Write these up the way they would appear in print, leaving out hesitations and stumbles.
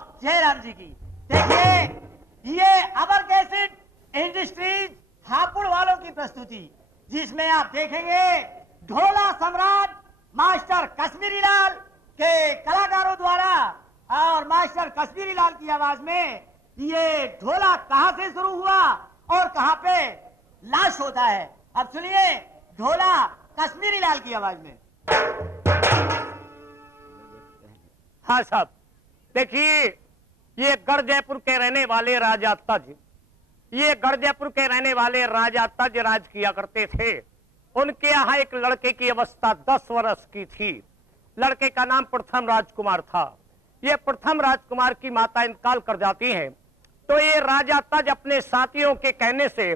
और जयराम जी की। देखिए ये अबर कैसेट इंडस्ट्रीज हापुड़ वालों की प्रस्तुति, जिसमें आप देखेंगे ढोला सम्राट मास्टर कश्मीरी लाल के कलाकारों द्वारा और मास्टर कश्मीरी लाल की आवाज में ये ढोला कहां से शुरू हुआ और कहां पे लाश होता है। अब सुनिए ढोला कश्मीरी लाल की आवाज में। हाँ साहब, देखिए ये गढ़ जयपुर के रहने वाले राजा तज, ये गढ़ जयपुर के रहने वाले राजा तज राज किया करते थे। उनके यहाँ एक लड़के की अवस्था 10 वर्ष की थी। लड़के का नाम प्रथम राजकुमार था। ये प्रथम राजकुमार की माता इंतकाल कर जाती हैं, तो ये राजा तज अपने साथियों के कहने से,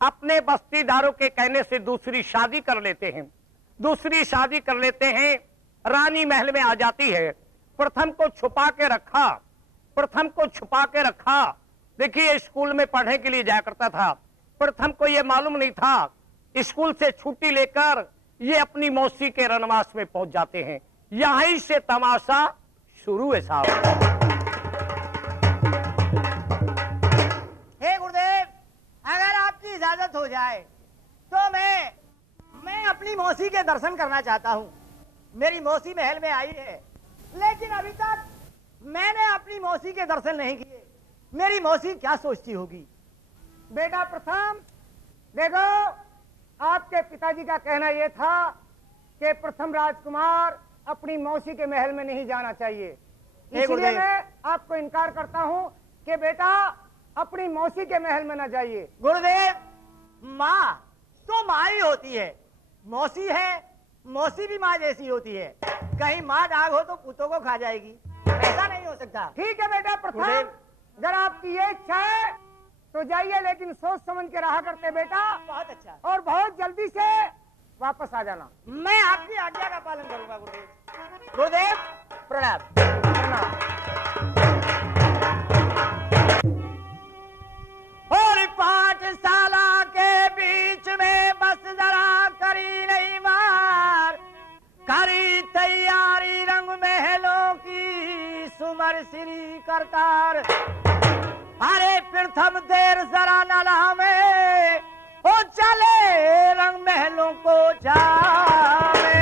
अपने बस्तीदारों के कहने से दूसरी शादी कर लेते हैं। दूसरी शादी कर लेते हैं, रानी महल में आ जाती है। प्रथम को छुपा के रखा, प्रथम को छुपा के रखा। देखिए स्कूल में पढ़ने के लिए जाया करता था। प्रथम को यह मालूम नहीं था। स्कूल से छुट्टी लेकर ये अपनी मौसी के रनवास में पहुंच जाते हैं। यहीं से तमाशा शुरू है साहब। हे गुरुदेव, अगर आपकी इजाजत हो जाए तो मैं अपनी मौसी के दर्शन करना चाहता हूँ। मेरी मौसी महल में आई है, लेकिन अभी तक मैंने अपनी मौसी के दर्शन नहीं किए। मेरी मौसी क्या सोचती होगी? बेटा प्रथम, देखो आपके पिताजी का कहना यह था कि प्रथम राजकुमार अपनी मौसी के महल में नहीं जाना चाहिए, इसलिए मैं आपको इनकार करता हूं कि बेटा अपनी मौसी के महल में न जाइए। गुरुदेव, माँ तो माँ ही होती है, मौसी है, मौसी भी माँ जैसी होती है। कहीं माँ डाग हो तो पुतों को खा जाएगी, ऐसा नहीं हो सकता। ठीक है बेटा प्रथम, अगर आपकी ये इच्छा है तो जाइए, लेकिन सोच समझ के रहा करते बेटा। बहुत अच्छा। और बहुत जल्दी से वापस आ जाना। मैं आपकी आज्ञा का पालन करूंगा गुरुदेव। गुरुदेव प्रणाम। और पाठशाला के बीच में बस जरा करी नहीं मार, करी तैयारी रंग महलों की सुमर श्री करतार। अरे प्रथम देर जरा नाला में ओ चले रंग महलों को जावे।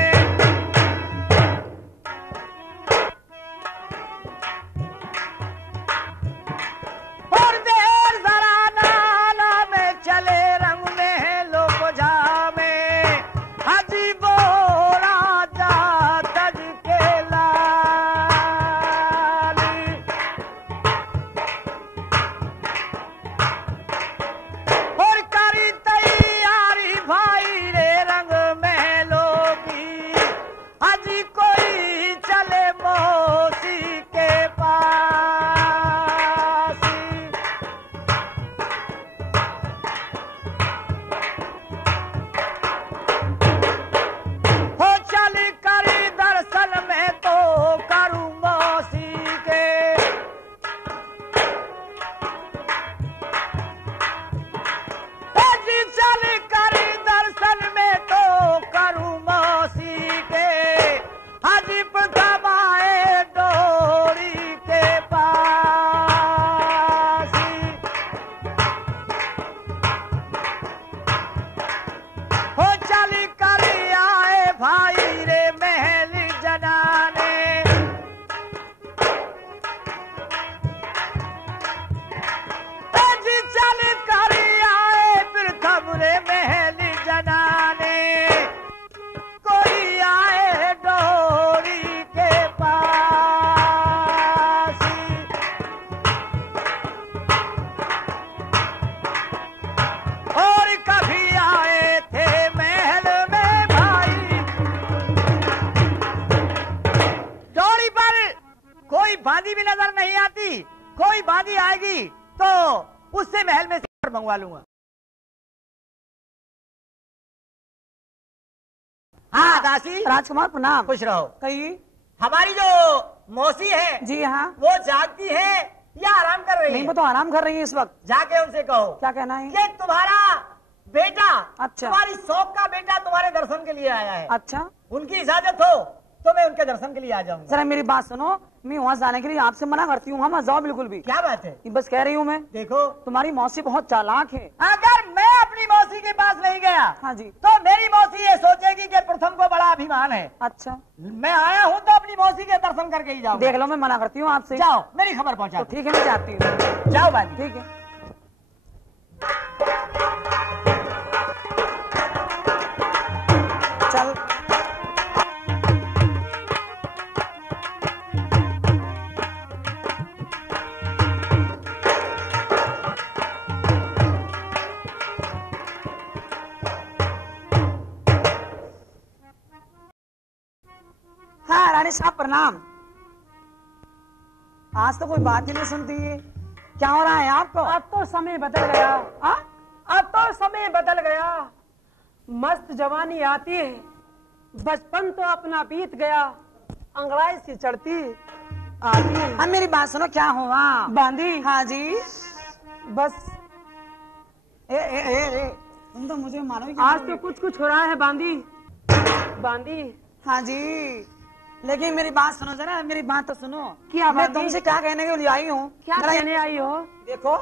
और देर जरा नाला में चले रंग महलों को जावे। अजीबो राजा तज के लाली, और करी तैयारी भाई रे रंग महलों की। अजी कोई चले मौसी के पास। हो चल करी दर्शन में तो करूं मौसी के। जी चल करी दर्शन में तो करूं मौसी के। हाजी प्रथम आए डोरी के पास। हो चल करी आए भाई रे महल जनाने। जी चल करी आए प्रथम रे महल जनाने। कोई आए डोरी के पास। और कभी आए थे महल में भाई। डोरी पर कोई बांदी भी नजर नहीं आती। कोई बांदी आएगी तो उससे महल में से मंगवा लूंगा। हाँ दासी। राजकुमार प्रणाम। खुश रहो। कहिए। हमारी जो मौसी है जी हाँ, वो जागती है या आराम कर रही नहीं है? वो तो आराम कर रही है इस वक्त। जाके उनसे कहो। क्या कहना है? ये तुम्हारा बेटा, अच्छा। तुम्हारी शौक का बेटा तुम्हारे दर्शन के लिए आया है। अच्छा, उनकी इजाजत हो तो मैं उनके दर्शन के लिए आ जाऊंगा। जरा मेरी बात सुनो, मैं वहाँ जाने के लिए आपसे मना करती हूँ, वहाँ मत जाओ बिल्कुल भी। क्या बात है? बस कह रही हूँ मैं, देखो तुम्हारी मौसी बहुत चालाक है। अगर मैं अपनी मौसी के पास नहीं गया हाँ जी। तो मेरी मौसी ये सोचेगी कि प्रथम को बड़ा अभिमान है। अच्छा, मैं आया हूँ तो अपनी मौसी के दर्शन करके ही जाऊँ। देख लो, मैं मना करती हूँ आपसे। जाओ, मेरी खबर पहुँचा। तो ठीक है, मैं जाती हूँ। जाओ बाजी। ठीक है। चल। हाँ रानी साहब प्रणाम। आज तो कोई बात ही नहीं सुनती है, क्या हो रहा है आपको? अब तो समय बदल गया। अब तो समय बदल गया। मस्त जवानी आती है, बचपन तो अपना बीत गया, अंगड़ाई सी चढ़ती आती है। हाँ मेरी बात सुनो, क्या हुआ? बांधी। हाँ जी। बस तुम तो मुझे मानो ही आज तो कुछ हो रहा है बांधी। बांधी। हाँ जी, लेकिन मेरी बात सुनो जरा, मेरी बात तो सुनो। क्या मैं बात? तुमसे क्या कहने के लिए आई हूँ? क्या कहने आई हो? देखो,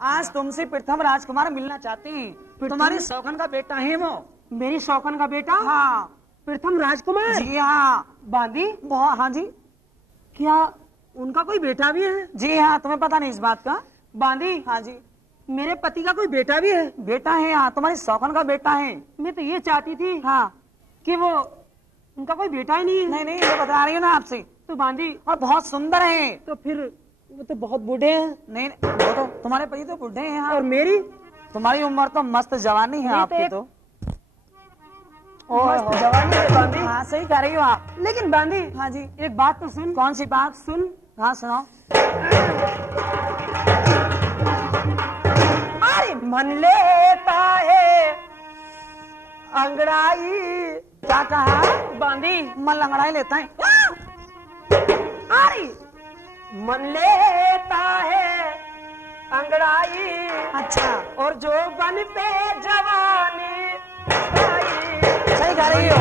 आज तुमसे प्रथम राजकुमार मिलना चाहती हैं। तुम्हारी शौकन का बेटा है वो। मेरी शौकन का बेटा? हाँ। प्रथम राजकुमार? जी हाँ। बांधी। हाँ जी। क्या उनका कोई बेटा भी है? जी हाँ, तुम्हें पता नहीं इस बात का? बांधी। हाँ जी। मेरे पति का कोई बेटा भी है? बेटा है, हाँ, तुम्हारी शौकन का बेटा है। मैं तो ये चाहती थी हाँ कि वो उनका कोई बेटा ही नहीं है। नहीं, मैं बता रही हूँ ना आपसे। तो बांधी। और बहुत सुंदर है। तो फिर वो तो बहुत बूढ़े हैं। नहीं, वो तो तुम्हारे पति तो बूढ़े हैं। हाँ। और मेरी? तुम्हारी उम्र तो मस्त जवानी है आपकी तो। मस्त जवानी है बांधी। हाँ सही कह रही हो आप। लेकिन बांधी। हाँ जी। एक बात तो सुन। कौन सी बात? सुन। हाँ सुनाओ। अरे मन लेता है अंगड़ाई। क्या कहा? बांधी। मन लंगड़ाई लेता है। अरे मन लेता है अंगड़ाई। अच्छा। और जो बन पे जवानी सही कह रही हो।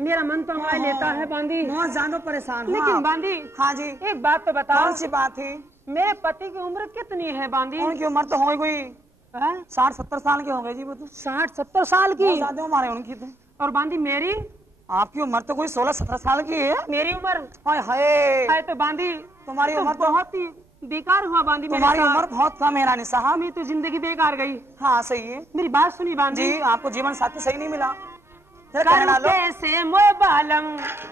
मेरा मन तो हमारे लेता है बांधी। बहुत ज्यादा परेशान हूँ। लेकिन बांधी। हाँ जी। एक बात तो बताओ। कौन सी बात है? मेरे पति की उम्र कितनी है बांधी? उनकी उम्र तो हो गई 60-70 साल के हो गए जी। वो तो 60-70 साल की ज्यादा उम्र है उनकी तो। और बांधी मेरी? आपकी उम्र तो कोई 16-17 साल की है। मेरी उम्र हाय तो बांधी तुम्हारी उम्र तो बहुत ही बेकार हुआ बांधी। तुम्हारी उम्र बहुत कम है रानी साहब। मैं तो जिंदगी बेकार गई। हाँ सही है। मेरी बात सुनी बांधी जी। आपको जीवन साथी सही नहीं मिला। कैसे मोए बालम?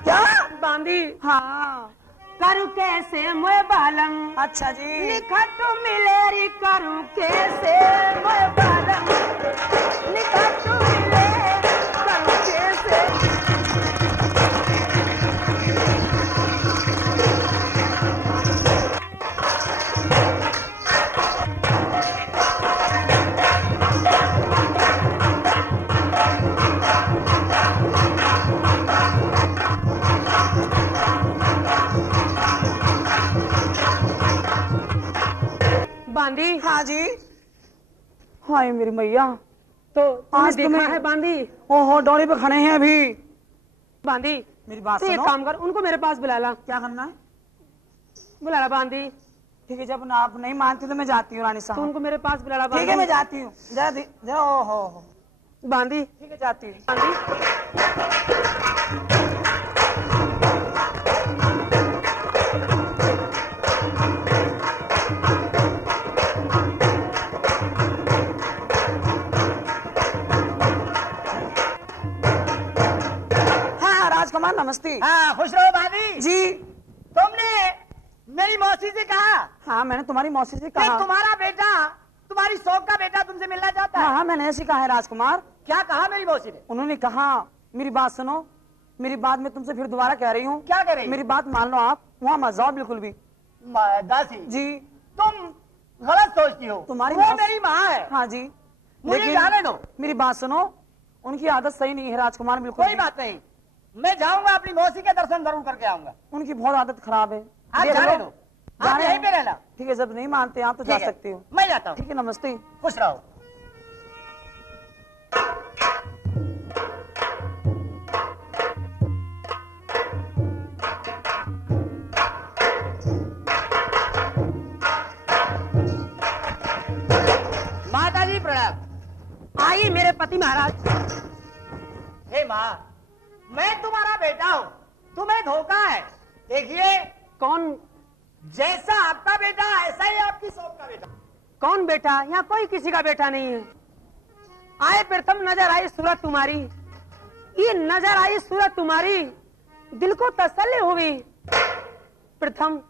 क्या बांधी? हाँ करू कैसे मोए बालम? अच्छा जी। निखटू मिलेरी करू कैसे मोए बालम? निखटू मिले करू कैसे? बांदी। हाँ जी। हाय मेरी मैया, तो आज देखा तुम्हें- है बांदी? ओहो डोली पे खड़े हैं अभी। बांदी मेरी बात तो एक सुनो। काम कर, उनको मेरे पास बुला ला। क्या करना है? बुला ला बांदी। ठीक है, जब आप नहीं मानती तो मैं जाती हूँ रानी तो साहब। उनको मेरे पास बुला ला ठीक है, बांदी। मैं जाती हूँ। जरा ओहो बांदी। ठीक है, जाती हूँ। बांदी। हाँ राजकुमार नमस्ते। हाँ, खुश रहो भाभी। जी। तुमने मेरी मौसी से कहा हाँ मैंने तुम्हारी मौसी से कि कहा। तुम्हारा बेटा, तुम्हारी शौक का बेटा तुमसे मिलना चाहता है। हाँ मैंने ऐसे कहा है राजकुमार। क्या कहा मेरी मौसी ने? उन्होंने कहा, मेरी बात सुनो, मेरी बात मैं तुमसे फिर दोबारा कह रही हूँ। क्या कह रही? मेरी बात मान लो, आप वहाँ मत जाओ बिल्कुल भी। दासी जी। तुम गलत सोचती हो। तुम्हारी वो मौसी- मेरी माँ है। हाँ जी। मुझे लेकिन जाने दो। मेरी बात सुनो, उनकी आदत सही नहीं है राजकुमार बिल्कुल कोई भी। बात नहीं, मैं जाऊंगा अपनी मौसी के दर्शन जरूर करके आऊंगा। उनकी बहुत आदत खराब है। आप देख जाने लो। दो, जा आप रहे यहीं हैं। पे रहना। ठीक है, जब नहीं मानते आप तो जा ठीक है, सकते हो। मैं जाता हूँ। ठीक है, नमस्ते। खुश रहो। माता जी प्रणाम। आइए मेरे पति महाराज। हे माँ, मैं तुम्हारा बेटा हूँ, तुम्हें धोखा है। देखिए, कौन जैसा आपका बेटा ऐसा ही आपकी शौक का बेटा। कौन बेटा? यहाँ कोई किसी का बेटा नहीं है। आए प्रथम नजर आई सूरत तुम्हारी, ये नजर आई सूरत तुम्हारी, दिल को तसल्ली हुई। प्रथम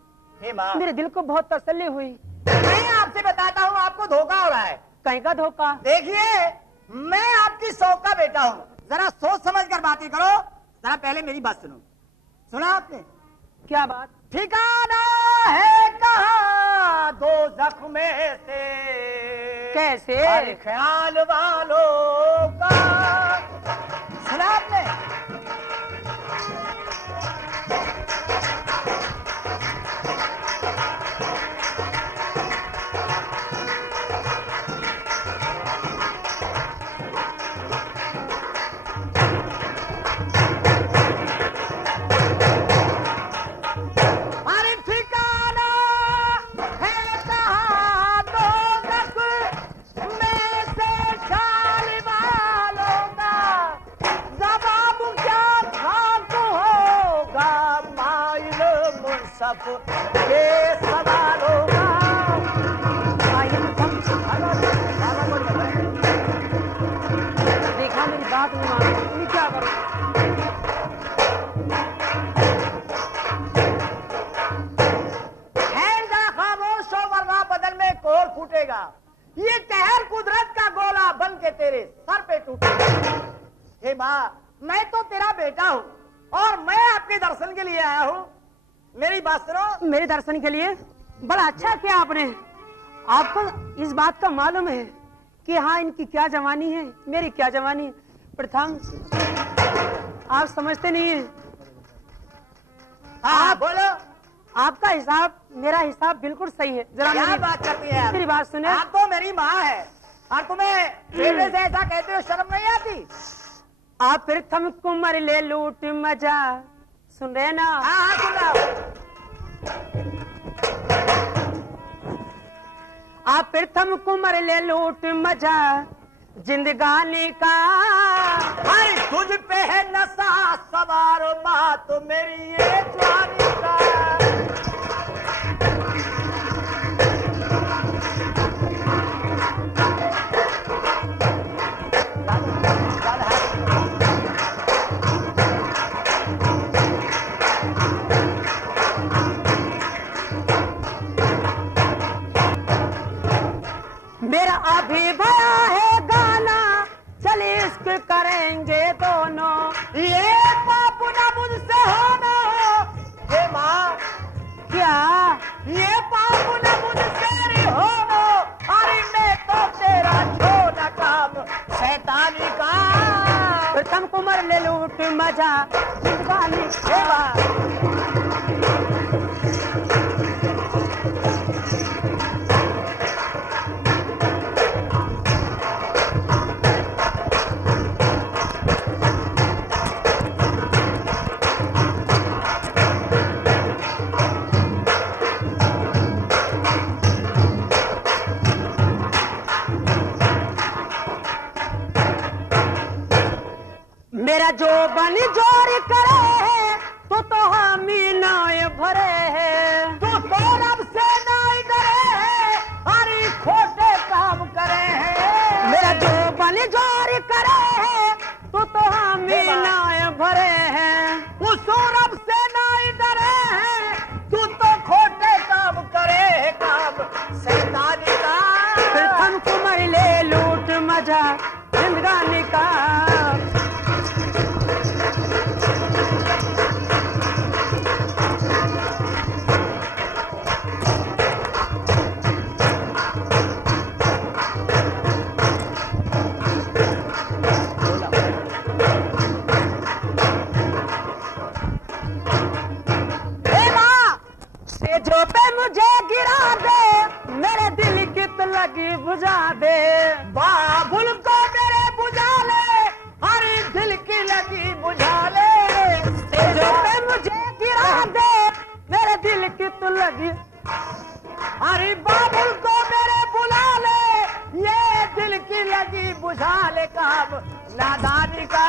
हे माँ, मेरे दिल को बहुत तसल्ली हुई। मैं आपसे बताता हूँ, आपको धोखा हो रहा है। कहीं का धोखा? देखिए, मैं आपकी शौक का बेटा हूँ, जरा सोच समझ कर बातें करो। जरा पहले मेरी बात सुनो। सुना आपने? क्या बात? ठिकाना है कहाँ दो जख्म से, कैसे? हर ख्याल वालों का। सुना आपने? अरे ठिकाना है कहाँ दो जख्म से ख्याल वालों का, जवाब क्या खाक होगा माइल मुनसफ के सवालों का। देखा मेरी बात नहीं मानी, तुम क्या करो? खामोश हो वरना बदन में कोर फूटेगा। ये कहर कुदरत का गोला बन के तेरे सर पे टूटेगा। हे माँ, मैं तो तेरा बेटा हूँ और मैं आपके दर्शन के लिए आया हूँ। मेरी बात सुनो। मेरे दर्शन के लिए बड़ा अच्छा किया आपने। आपको इस बात का मालूम है कि हाँ इनकी क्या जवानी है, मेरी क्या जवानी है। प्रथम आप समझते नहीं है। हाँ बोलो। आपका हिसाब मेरा हिसाब बिल्कुल सही है। जरा क्या बात करती है आप? मेरी बात सुने। आप तो मेरी माँ है और तुम्हें बेटे से ऐसा कहते हो शर्म नहीं आती? आप प्रथम कुमार ले लूट मजा, सुन रहे ना? हाँ हाँ सुन रहा हूँ। आप प्रथम कुमार ले लूट मजा जिंदगानी का। हर तुझ पे है नशा सवार बात मेरी ये जवानी का। मेरा अभी भया है गाना, चलिए इश्क करेंगे दोनों। ये पाप ना मुझसे होना। हे माँ, क्या? ये पाप न मुझसे रे होना। अरे मैं तो तेरा छोटा काम शैतानी का। प्रथम कुमार ले लूट मजा जिंदगानी हे का। माँ, जो बन जोर करे है तो हामी नाय भरे है। तू तो रब से नाई डरे है, हरी खोटे काम करे है। मेरा जो बन जोर करे है तो हामी नाय भरे है। उस रब से नाई डरे है, तू तो खोटे काम करे है, काम शैतानी का। प्रथम कुमार ले लूट मजा जिंदगानी का। जो पे मुझे गिरा दे, मेरे दिल की तो लगी बुझा दे। बाबुल को मेरे बुझा ले, हरी दिल की लगी बुझा ले। जो पे मुझे गिरा दे, मेरे दिल की तो लगी। हरी बाबुल को मेरे बुला ले, ये दिल की लगी बुझा ले, काम नादानी का।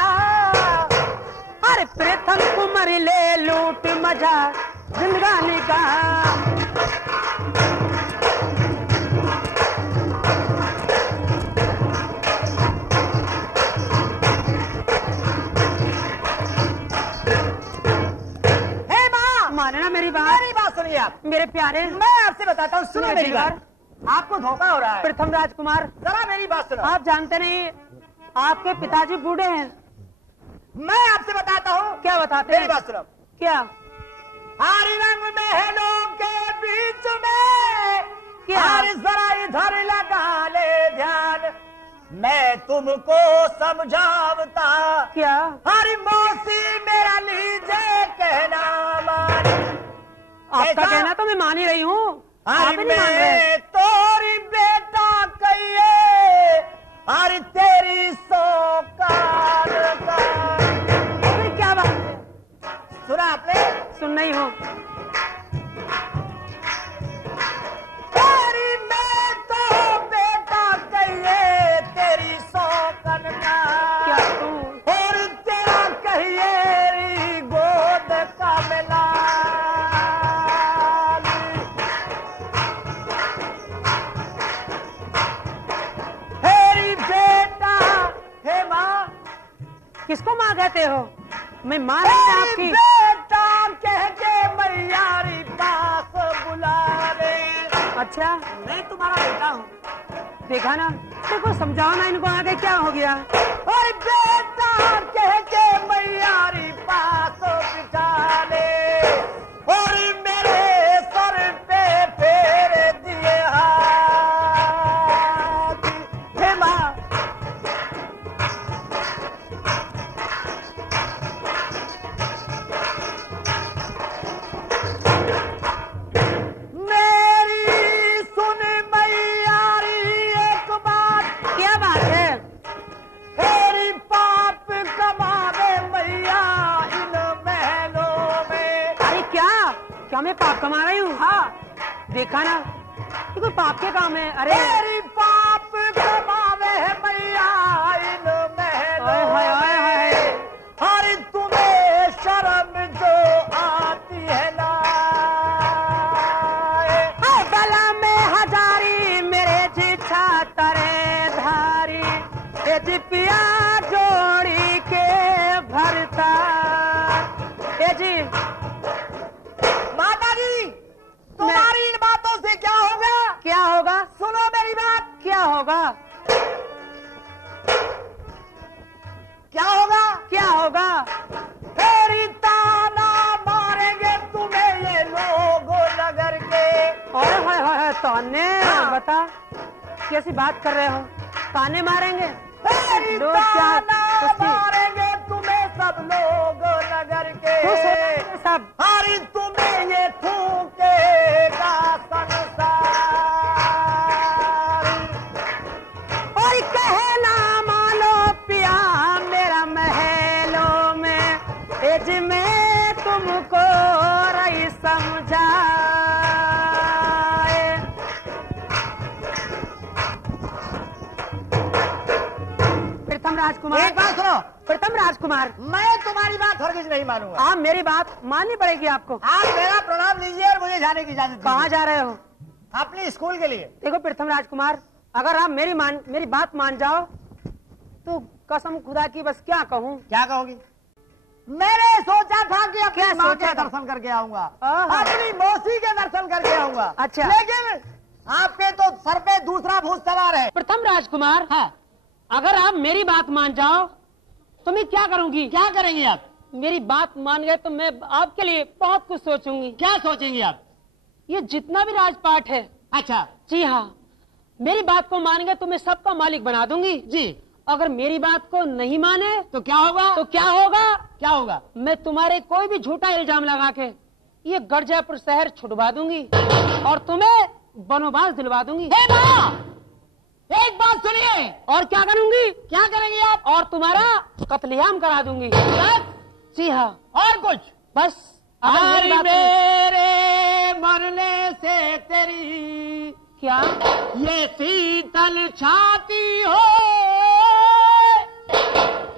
अरे प्रथम कुमार ले लूट मजा जिंदगानी का। हे माँ, मानना मेरी बात सुनिए आप। मेरे प्यारे। मैं आपसे बताता हूँ, सुनो मेरी बात। आपको धोखा हो रहा है। प्रथम राजकुमार, जरा मेरी बात सुनो। आप जानते नहीं आपके पिताजी बूढ़े हैं। मैं आपसे बताता हूँ। क्या बताते मेरी हैं? बात सुनो। क्या? हरी रंग महलों के बीच में क्या? हरी जरा इधर लगा ले ध्यान, मैं तुमको समझावता। क्या? हरी मौसी मेरा लीजे कहना मान। आपका ऐसा? कहना तो मैं मान ही रही हूँ। आप हरी ही नहीं मान रहे। मैं तोरी बेटा कहिए, हरी तेरी सौकार का। फिर क्या बात है? सुना आपने? सुन नहीं हो। तेरी मैं तो बेटा कहिए, तेरी सौकन का। क्या तू? और तेरा कहिए गोद का मिला। तेरी बेटा हे माँ। किसको माँ कहते हो? मैं माँ नहीं आपकी। बेटा कह के मैयारी पास बुला ले। अच्छा, मैं तुम्हारा बेटा हूँ। देखा ना, देखो समझाओ ना इनको आगे क्या हो गया। और बेटा कह के मैयारी पास बिठा ले, और मेरे सर पे फेर दिए हाथ। हे माँ, मेरी सुन मैयारी एक बात। क्या बात है? तेरी पाप कमावे मैया इन महलों में। अरे क्या? क्या मैं पाप कमा रही हूँ? हाँ, देखा ना, ये कोई पाप के काम है। अरे तेरी पाप कमावे मैया इन महलों हाय, हाय, हाय, हाय। में। हरी तुम्हें शर्म जो आती है ना। बला में हजारी मेरे जी छातरे धारी, ये जी पिया जोड़ी के भरता। ये जी माता जी, तुम्हारी इन बातों से क्या होगा? क्या होगा? सुनो मेरी बात। क्या होगा? क्या होगा? क्या होगा? तेरी ताना मारेंगे तुम्हें ये लोग नगर के। ओए होए होए, ताने? हाँ। बता, कैसी बात कर रहे हो? ताने मारेंगे? तेरी लोग क्या? ताना उसकी- मारेंगे तुम्हें सब लोग नगर के। खुश हो जाएंगे सब। हरी तुम्हें ये थूकेगा संसार। और कहना मानो पिया मेरा महलों में, एज में तुमको रही समझाए। प्रथम राजकुमार, एक बात सुनो। प्रथम राजकुमार, मैं तुम्हारी बात हरगिज नहीं मानूंगा। आप मेरी बात माननी पड़ेगी आपको। आप मेरा प्रणाम लीजिए और मुझे जाने की इजाजत दीजिए। कहाँ जा रहे हो? अपने स्कूल के लिए। देखो प्रथम राजकुमार, अगर आप मेरी बात मान जाओ तो कसम खुदा की बस क्या कहूँ। क्या कहोगी? मैंने सोचा था कि अपनी क्या माँ सोचा के था? दर्शन करके आऊंगा, आहा। अपनी मौसी के दर्शन करके आऊंगा। अच्छा। लेकिन आपके तो सर पे दूसरा भूत सवार है। प्रथम राजकुमार, अगर आप मेरी बात मान जाओ तो मैं क्या करूंगी? क्या करेंगी आप? मेरी बात मान गए तो मैं आपके लिए बहुत कुछ सोचूंगी। क्या सोचेंगी आप? ये जितना भी राजपाट है, अच्छा जी हाँ, मेरी बात को मान गए तो मैं सबका मालिक बना दूंगी जी। अगर मेरी बात को नहीं माने तो क्या होगा? तो क्या होगा? क्या होगा? मैं तुम्हारे कोई भी झूठा इल्जाम लगा के ये गढ़ जयपुर शहर छुड़वा दूंगी और तुम्हें वनवास दिलवा दूंगी। हे माँ, एक बात सुनिए। और क्या करूंगी? क्या करेंगी आप? और तुम्हारा कत्लेआम करा दूंगी। बस? जी हाँ, और कुछ? बस। अगर मेरी बात को- मेरे मरने से तेरी क्या? ये शीतल छाती हो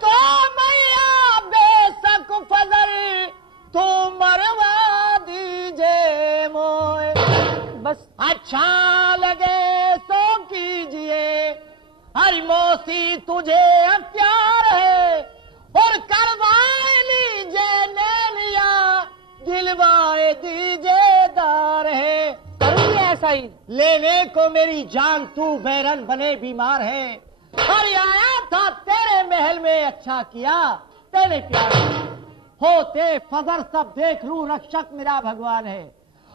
तो मैया बेशक फजर तू मरवा दीजे मोए। बस अच्छा लगे सो कीजिए, हरी मौसी तुझे प्यार है और करवाए लीजिए, ले लिया दिलवाए दीजेदार है। करूंगी ऐसा ही। लेने को मेरी जान तू बैरन बने बीमार है, और आया था तेरे महल में अच्छा किया तेरे प्यार होते फजर सब देख लूं, रक्षक मेरा भगवान है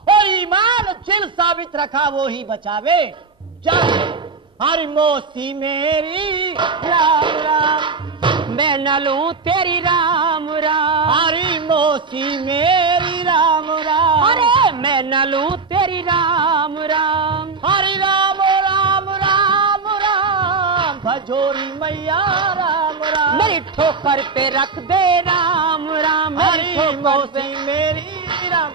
और ईमान चिल साबित रखा वो ही बचावे जान। हरी मौसी मेरी राम राम, मैं न लूं तेरी राम राम। हरी मौसी मेरी राम राम। अरे मैं न लूं तेरी राम राम। हरि राम राम राम राम, भजोरी मैया राम राम। मेरी ठोकर पे रख दे राम राम। मेरी हरी ठोकर मौसी पे, मेरी राम।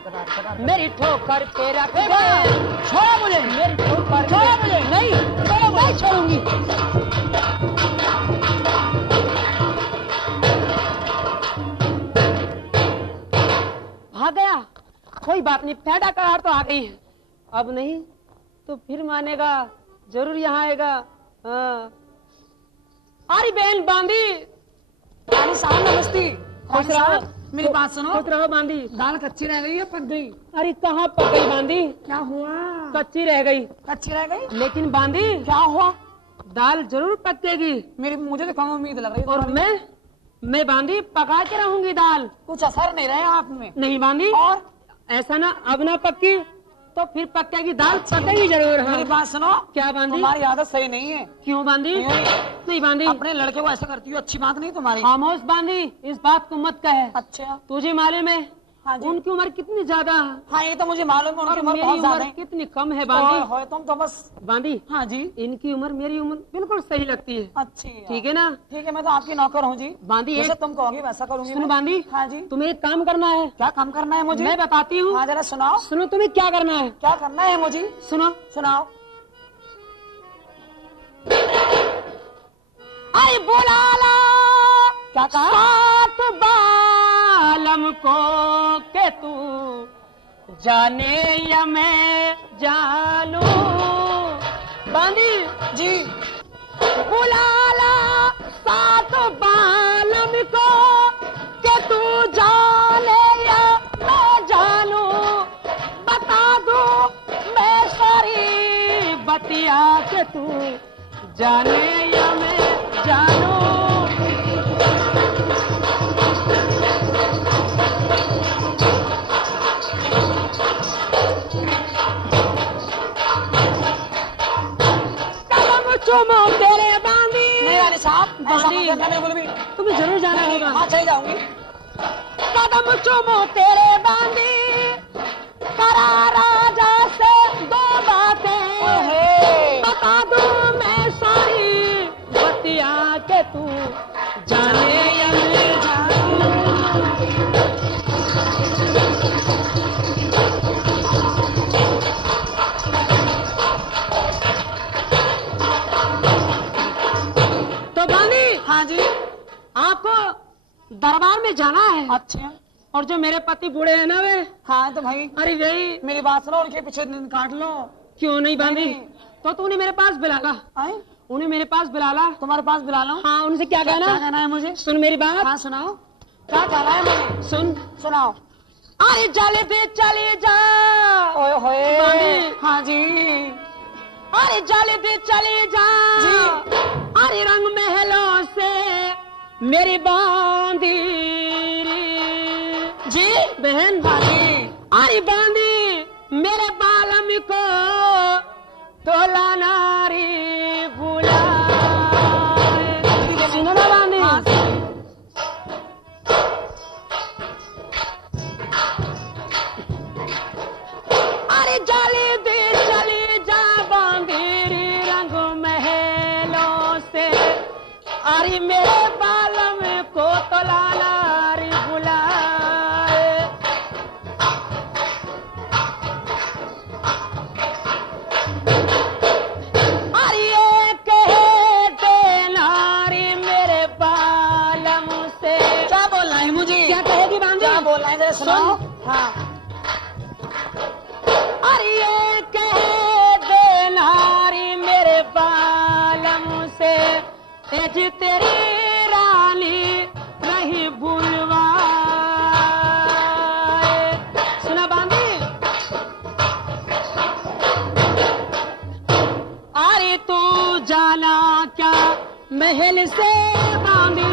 मेरी ठोकर पे रख हे दे। माँ, छोड़ो मुझे। मेरी ठोकर छोड़ो पे- मुझे। नहीं, नहीं छोड़ूंगी। भाग गया, कोई बात नहीं, पैदा करार तो आ गई है। अब नहीं तो फिर मानेगा, जरूर यहाँ आएगा। हाँ। अरे बहन बांदी, रानी साहब नमस्ते। खुश रानी रहो। साहब, मेरी बात सुनो। खुश रहो बांदी। दाल कच्ची रह गई है, पक गई? अरे कहाँ पक गई बांदी? क्या हुआ? कच्ची रह गई। कच्ची रह गई? लेकिन बांदी, क्या हुआ? दाल जरूर पकेगी। मुझे तो कम उम्मीद लग रही है। और मैं बांदी पका के रहूंगी दाल। कुछ असर नहीं रहा आप में। नहीं बांदी, और ऐसा ना, अब ना पक्की तो फिर पकेगी दाल, पकेगी जरूर। हाँ। मेरी बात सुनो। क्या बांदी? तुम्हारी आदत सही नहीं है। क्यों बांदी? नहीं बांदी, अपने लड़के को ऐसा करती हो, अच्छी बात नहीं तुम्हारी। खामोश बांदी, इस बात को मत कहे। अच्छा। तुझे मालूम है हाँ जी। उनकी उम्र कितनी ज्यादा है हाँ, ये तो मुझे मालूम है, और उनकी उम्र मेरी बहुत ज्यादा उम्र है। कितनी कम है बांदी। हो तुम तो बस। बांदी, हाँ जी। इनकी उम्र मेरी उम्र बिल्कुल सही लगती है। अच्छी है। ठीक है ना ठीक है, मैं तो आपकी नौकर हूँ जी। बांदी? जैसे एक तुम कहोगी वैसा करूंगी सुनो मैं। बांदी, हाँ जी। तुम्हें एक काम करना है। क्या काम करना है मुझे? मैं बताती हूँ। हाँ, जरा सुनाओ। सुनो, तुम्हें क्या करना है। क्या करना है मुझे? सुनो, सुनाओ। अरे बुलाला क्या कहा? सात बालम को के तू जाने या मैं जानू। बांदी जी। बुलाला सात बालम को के तू जाने या मैं जानू। बता दू मैं सारी बतिया के तू जाने या मैं जानू। कदम चूमो तेरे बांदी। नहीं रानी साहब, ऐसा बांदी। मत करना बिल्कुल भी। तुम्हें जरूर जाना होगा। हाँ, चली जाऊंगी। कदम चूमो तेरे बांदी, करा राजा से दो बातें। बता दूं मैं सारी बतिया के तू जाने या मैं जानू। तो बांदी, हाँ जी। दरबार में जाना है। अच्छा। और जो मेरे पति बूढ़े हैं ना वे, हाँ तो भाई अरे भाई मेरी बात सुनो, उनके पीछे दिन काट लो। क्यों नहीं बांधी? नहीं। तो तूने मेरे पास बुलाला, आए उन्हें मेरे पास बुलाला। तुम्हारे पास बुला लो। हाँ, उनसे क्या कहना? क्या कहना है मुझे? सुन मेरी बात। हाँ सुनाओ, क्या कहना है मुझे? सुन, सुनाओ। अरे जल्दी चली जा। ओए होए। बांधी। हाँ जी। अरे जल्दी चली जा जी। अरे रंग महलों से मेरी बांधी जी बहन बांधी। अरे बांधी मेरे बालम को तोला नारी बुला। सुनो ना बांधी। अरे जल्दी चली जा बांधी रंग महलों से अरे मेरे बालम को तोला नारी बुलाए। अरे ये कहे दे नारी मेरे बालम से। क्या बोलना है मुझे? क्या कहेगी बांधी? क्या बोलना है जरा सुनाओ। सुन। हाँ अरे ये कहे दे नारी मेरे बालम से एज तेरी रानी नहीं भूलवाए। सुना बांधी? अरे तू जाना क्या महल से बांधी?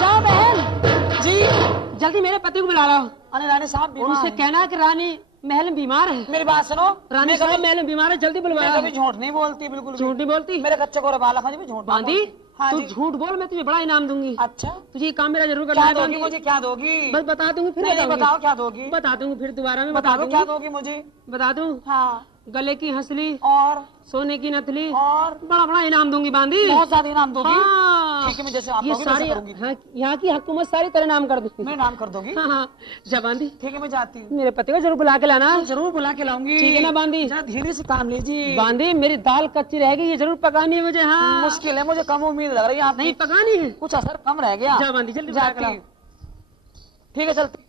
जाओ बहन जी। जल्दी मेरे पति को बुला लो। अरे रानी साहब बीमार उनसे हैं। कहना कि रानी महल में बीमार है। मेरी बात सुनो। रानी मैं साहब कभी- महल में बीमार है, जल्दी मैं बुलवाया। कभी झूठ नहीं बोलती, बिल्कुल भी। झूठ नहीं बोलती? मेरे कच्चे को बालक हैं जी, मैं झूठ नहीं बांधी बोलती। हाँ तू जी। झूठ बोल, मैं तुझे बड़ा इनाम दूंगी। अच्छा, तुझे ये काम मेरा जरूर करना क्या है दोगी बांधी। मुझे? क्या दोगी? बस बता दूंगी फिर नहीं नहीं, बताऊंगी। बताओ क्या दोगी? बता दूंगी फिर दोबारा में बता बता दो दूंगी। क्या दोगी मुझे। बता दूं? हाँ। गले की हंसली, और सोने की नथली, और बड़ा बड़ा इनाम दूंगी बांधी। बहुत ज्यादा इनाम दोगी। हाँ। ठीक है, मैं जैसे आप ये दोगी वैसे सारी करूंगी। हाँ, यहाँ की हुकूमत सारी तरह नाम कर दूंगी। मैं नाम कर दोगी। हाँ हाँ, जा बांधी। ठीक है, मैं जाती हूँ। मेरे पति को जरूर बुला के लाना। जरूर बुला के लाऊंगी। ठीक है ना बांधी? जरा धीरे से काम लीजिए। बांधी मेरी दाल कच्ची रहेगी, ये जरूर पकानी है मुझे। हाँ, मुश्किल है, मुझे कम उम्मीद लग रही है आपकी। नहीं पकानी है। कुछ असर कम रह गया। जा बांधी, जल्दी बुला के जाती लाओ। हूँ। ठीक है, चलती।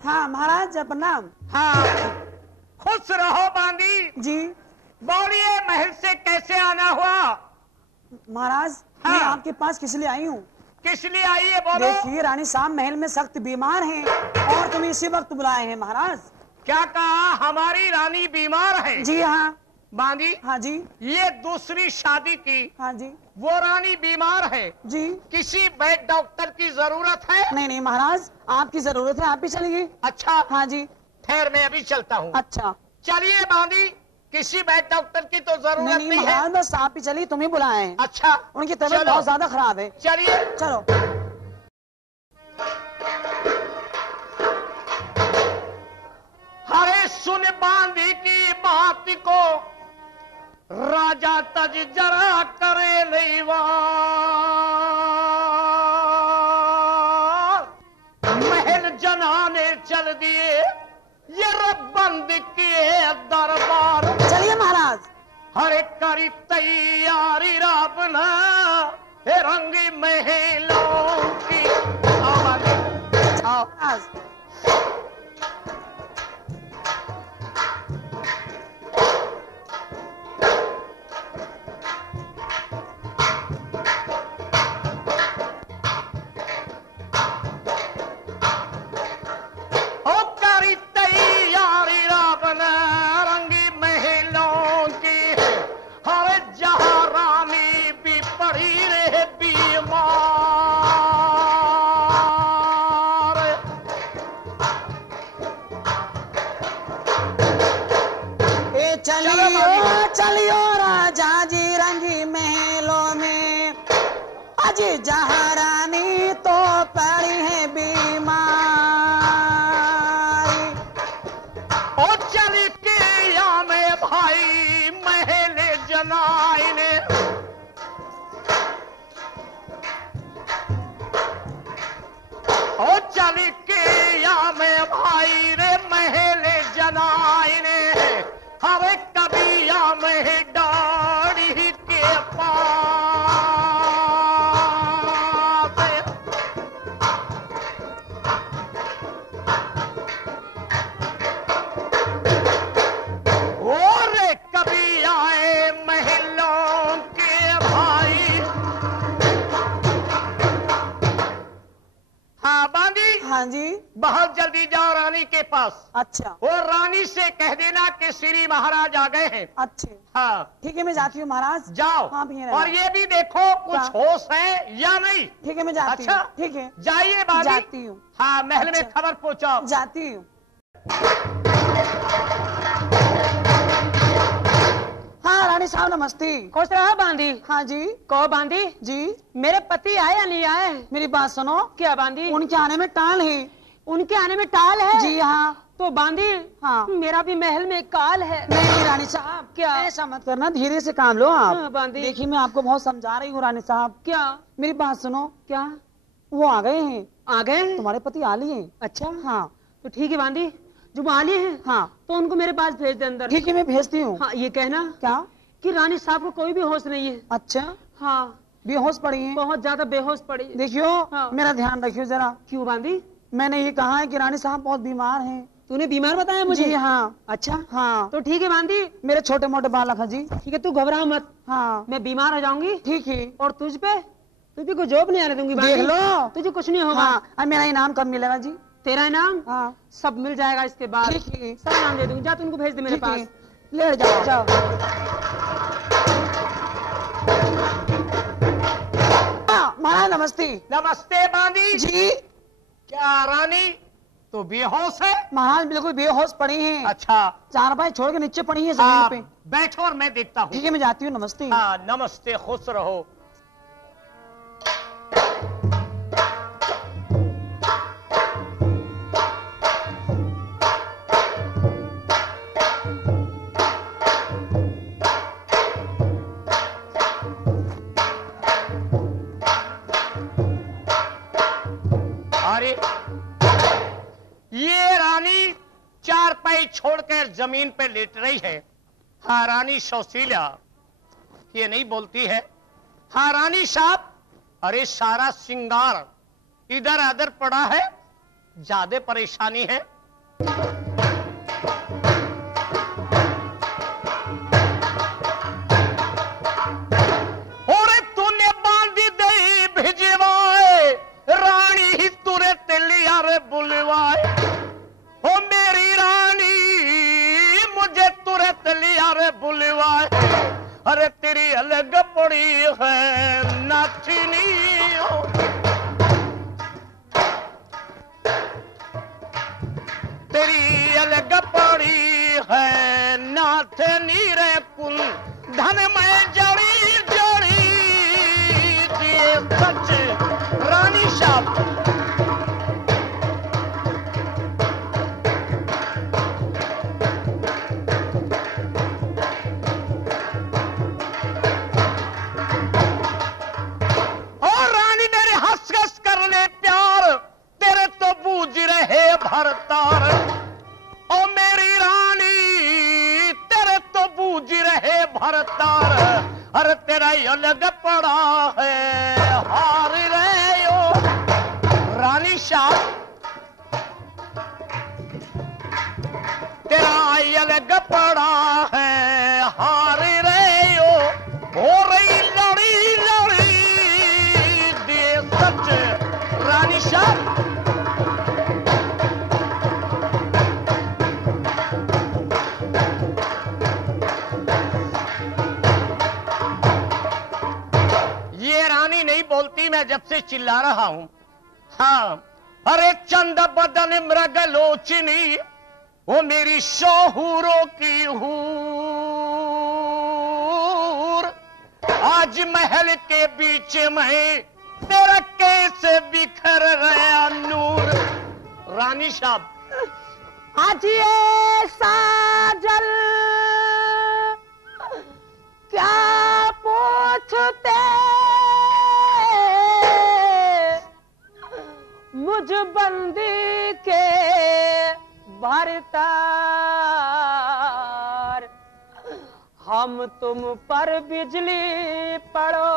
हाँ महाराज प्रणाम। हाँ, खुश रहो बांधी। जी बोलिए महल से कैसे आना हुआ? महाराज, हाँ। मैं आपके पास किस लिए आई हूँ? किस लिए आई है बोलो? देखिए रानी साहब महल में सख्त बीमार हैं और तुम इसी वक्त बुलाए हैं महाराज। क्या कहा? हमारी रानी बीमार है? जी हाँ। बांधी हाँ जी। ये दूसरी शादी की हाँ जी। वो रानी बीमार है, जी किसी वैद्य डॉक्टर की जरूरत है? नहीं नहीं महाराज, आपकी जरूरत है, आप भी चलिए। अच्छा हाँ जी। ठहर, मैं अभी चलता हूँ। अच्छा। चलिए बांधी, किसी वैद्य डॉक्टर की तो जरूरत नहीं नहीं नहीं है। महाराज, बस आप ही चलिए, तुम्हें बुलाए हैं। अच्छा उनकी तबीयत चलो। बहुत ज्यादा खराब है। चलिए। चलो। अरे सुन बांधी की बात को, राजा तज जरा करे लेवा। महल जनाने चल दिए, ये रब बंद किए दरबार। चलिए महाराज। हरे करी तैयारी राबना रंगी महलों की। आओ महाराज। ओ करी तैयारी राबना रंगी महलों की। हर जहां रानी भी पड़ी रहे बीमार। चलियो चलियो राजा जी रंगी महलों में, अज जहाँ रानी तो पड़ी है बीमार। ओ चल के या में भाई महल जनाई ने। ओ चल के या में भाई रे महल जनाई हर कबिया में डाढ़ी के पास और कभी आए महलों के भाई। हाँ बांदी, हाँ जी। बहुत जल्दी जाओ रानी के पास। अच्छा और रानी से कह देना कि श्री महाराज आ गए हैं। अच्छे, हाँ ठीक है मैं जाती हूँ महाराज। जाओ। हाँ भैया। और ये भी देखो कुछ क्या? होश है या नहीं। ठीक है मैं जाती हूँ। अच्छा ठीक है जाइए बाजी। जाती हूँ। हाँ महल में अच्छा। खबर पहुंचाओ। जाती हूँ। हाँ रानी साहब नमस्ते। खुश रहा बांदी। हाँ जी। कहो बांदी, जी मेरे पति आए या नहीं आए? मेरी बात सुनो। क्या बांदी? उनके आने में टाल है। उनके आने में टाल है? जी हाँ। तो बांदी, हाँ। मेरा भी महल में काल है। नहीं रानी साहब, क्या? ऐसा मत करना, धीरे से काम लो आप। हाँ, बांदी। देखिए मैं आपको बहुत समझा रही हूँ रानी साहब। क्या? मेरी बात सुनो। क्या? वो आ गए हैं, आ गए हैं? तुम्हारे पति आ लिए। अच्छा हाँ तो ठीक है बांदी, जब आ लिए हैं हाँ तो उनको मेरे पास भेज दे अंदर। ठीक है मैं भेजती हूँ। हाँ ये कहना क्या? कि रानी साहब को कोई भी होश नहीं है। अच्छा हाँ बेहोश पड़ी है। बहुत ज्यादा बेहोश पड़ी है। देखियो हाँ। मेरा ध्यान रखियो जरा। क्यों बांदी? मैंने ये कहा है कि रानी साहब बहुत बीमार हैं। तूने बीमार बताया मुझे? जी हाँ। अच्छा हाँ तो ठीक है बांदी, मेरे छोटे मोटे बालक हैं जी। ठीक है तू घबरा मत, हाँ मैं बीमार हो जाऊंगी ठीक है। और तुझे को जॉब नहीं आने दूंगी बांदी। देख लो तुझे कुछ नहीं होगा। हाँ अब मेरा इनाम कब मिलेगा जी? तेरा इनाम हाँ सब मिल जाएगा इसके बाद। ठीक है। सब इनाम दे दूंगी, जा तू उनको भेज दे मेरे ठीक है। पास। ले जाओ जाओ। हाँ, महाराज नमस्ते। नमस्ते बांदी जी क्या रानी तो बेहोश है? महाराज बिल्कुल बेहोश पड़ी हैं। अच्छा चार पाई छोड़ के नीचे पड़ी है आप जमीन पे। बैठो और मैं देखता हूँ। ठीक है मैं जाती हूँ। नमस्ते। हाँ नमस्ते, खुश रहो। अरे ये रानी चारपाई छोड़कर जमीन पे लेट रही है। हाँ रानी कौशल्या ये नहीं बोलती है। हाँ रानी साहब, अरे सारा श्रृंगार इधर अधर पड़ा है, ज्यादा परेशानी है। और तूने बांधी दई भिजवाए रानी ही तुरे तेलिया रे बुलवाए। ओ मेरी रानी मुझे तुरे तेलिया रे बुलवाए। अरे तेरी अलग पड़ी है नाचनी, तेरी अलग पड़ी है नाथनी रे कुल धन में जड़ी जड़ी दिए सच रानी साहब। और रानी मेरे हंस हंस कर ले प्यार, तेरे तो बूझ रहे भरतार। ओ मेरी रानी तेरे तो बूझ रहे भरतार। अरे तेरा ही अलग पड़ा है हार रहे हो रानी साहब। तेरा ही अलग पड़ा है हार रहे हो रही लड़ी लड़ी दे सच रानी साहब। ये रानी नहीं बोलती, मैं जब से चिल्ला रहा हूं। हाँ अरे चंद बदन मृग लोचनी, वो मेरी शोहूरों की हूर। आज महल के बीच में तेरा कैसे बिखर गया नूर रानी साहब। आज ये साजल क्या पूछते मुझ बंदी के भरतार। हम तुम पर बिजली पड़ो,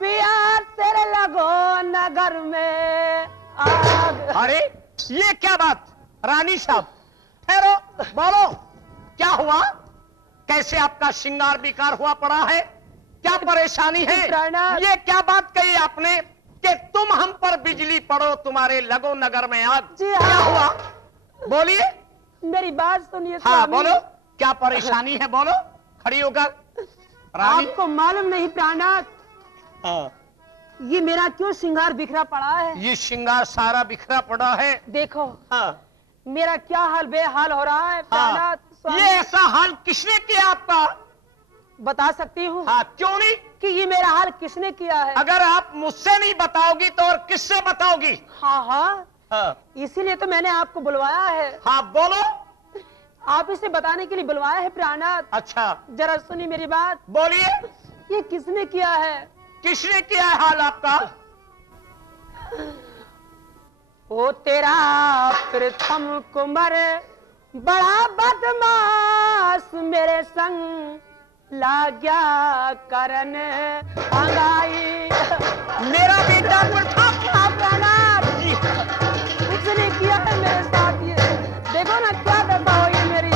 पिया तेरे लगो नगर में आग। अरे ये क्या बात रानी साहब, ठहरो, बोलो क्या हुआ? कैसे आपका श्रृंगार बेकार हुआ पड़ा है? क्या परेशानी है? ये क्या बात कही आपने कि तुम हम पर बिजली पड़ो, तुम्हारे लगो नगर में आग? जी क्या हाँ। हुआ? बोलिए। मेरी बात सुनिए हाँ स्वामी। बोलो, क्या परेशानी है? बोलो खड़ी होकर। रानी, आपको मालूम नहीं प्राणनाथ, हाँ, ये मेरा क्यों श्रृंगार बिखरा पड़ा है? ये श्रृंगार सारा बिखरा पड़ा है। देखो हाँ, मेरा क्या हाल बेहाल हो रहा है प्राणनाथ। हाँ, स्वामी, ये ऐसा हाल किसने किया आपका? बता सकती हूँ हाँ, क्यों नहीं? कि ये मेरा हाल किसने किया है? अगर आप मुझसे नहीं बताओगी तो और किससे बताओगी? हाँ हाँ, हाँ, इसीलिए तो मैंने आपको बुलवाया है। हाँ बोलो। आप इसे बताने के लिए बुलवाया है प्राणनाथ। अच्छा जरा सुनिए मेरी बात। बोलिए, ये किसने किया है? किसने किया है हाल आपका? ओ तेरा प्रथम कुंवर बड़ा बदमाश मेरे संग लाग्या करन अंगाई। मेरा बेटा प्रथम प्राणनाथ, उसने किया है मेरे साथ ये। देखो ना क्या करता हो ये मेरी।